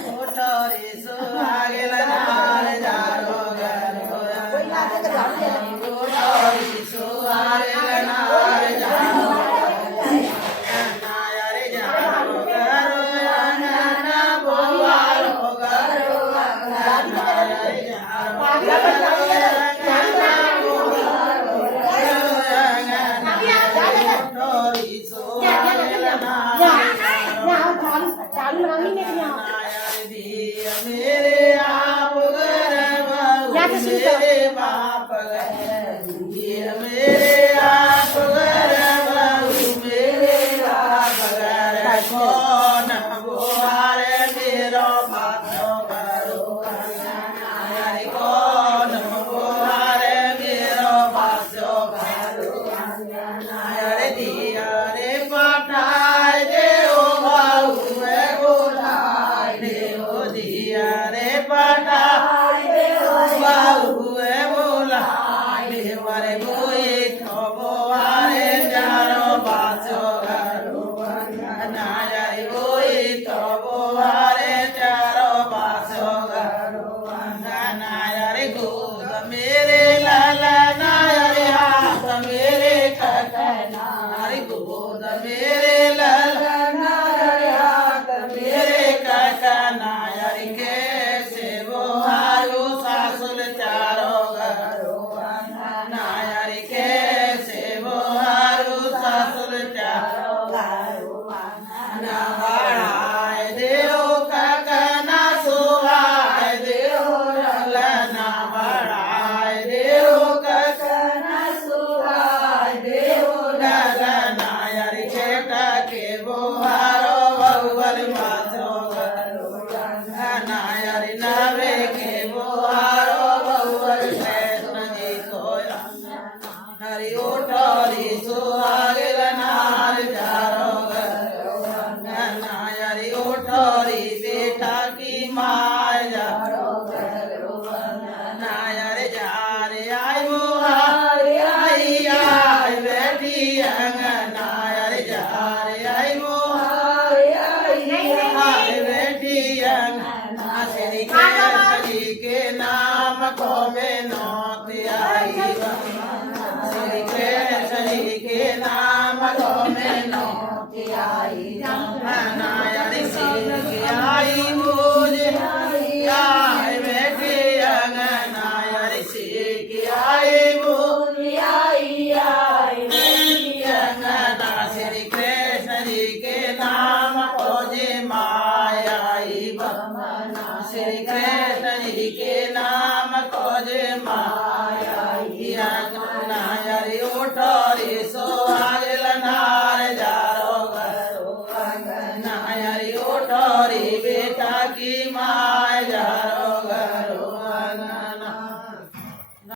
कोठरी सुहागिल नार जारो गरो कोठरी सुहागिल नार जारो नायर जारो गरो अंगना बोवारो गरो नायर जारो अंगना बोवारो कोठरी सुहागिल मेरे आप मेरे बाप मेरे आप मेरे बाप कौन बोहारे मेरो बातो करो कौन बोहारे मेरो बातो करो अरे दिया रे पठाए दे ओ बाबू बोलाए दे ओ दिया रे पठाए दे ओ बाबू बोलाए दे मारे बोए थबो आरे जारो बासो करो नायारी बोए थबो आरे जारो बासो करो नायारी गोद मेरे लाला नायारी हाथ मेरे कटना नारी गोद मेरे लाला नायारी हाथ मेरे कटना नायारी कैसे वो हारू सासुल चारो करो नायारी कैसे वो हारू सासुल चारो करो ना बढ़ाए देओ काका ना सुहाए देओ रला ना बढ़ाए देओ काका ना सुहाए देओ रला नायारी छेटा के वो हारो बहुवल मासो करो नायारी नावे के वो हारो बहुवल कृष्ण जी सोया हरि उठोरी सुहागिल नार जारो गरो नायारी उठोरी बेटा की माय जारो गरो नायर जारे आई वो आई आई बेटी नायर जारे आई वो आई बेटी श्री कृष्ण जी के नाम को में नौती आई श्री कृष्ण जी के नाम को में नौती आई नायर सिंह आई मुझे आई बेटी नायर सिंह आई मुझे आई श्री कृष्ण जी के नाम को जे माया आई श्री कृष्ण जी के नाम को जे माया नायरी उठोरी सुहागिल नार जारो गरो नायरी उठोरी बेटा की माँ